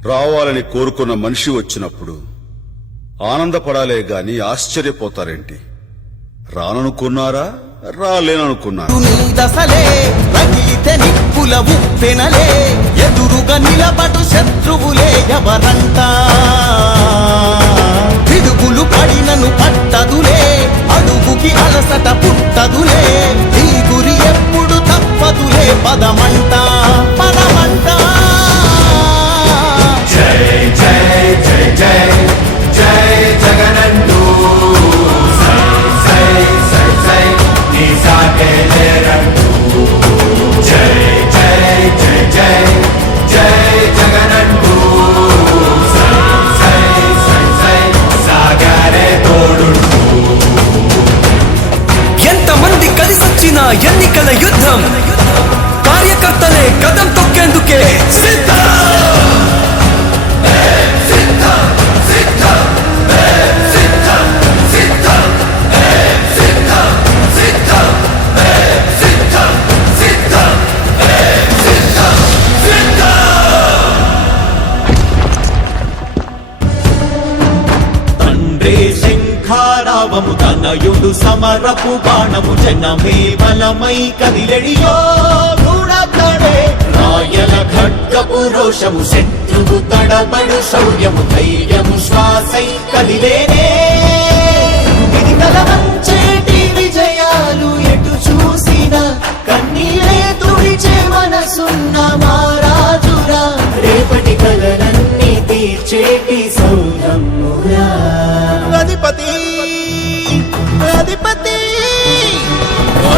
రావాలని కోరుకున్న మనిషి వచ్చినప్పుడు ఆనందపడాలే గాని ఆశ్చర్యపోతారేంటి? రాననుకున్నారా? రాలేననుకున్నారు? దశలే రగిలితే నిప్పుల ఉప్పెనలే ఎదురుగా నిలబడు శత్రువులే ఎవరంట? పిడుగులు పడినను పట్టదులే అడుగుకి అలసట పుట్టదులే నీ గురి ఎప్పుడు తప్పదులే పదం ఎన్నికల యుద్ధం. కార్యకర్తలే కదం తొక్కేందుకే తండ్రి సింగ్ ధారావము తనయుడు సమరపు బాణము జనమే బలమై కదిలెడియో గుణతడే రాయల ఖడ్గపు రోషము శత్రువు తడబడు శౌర్యము ధైర్యము శ్వాసై కదిలేనే.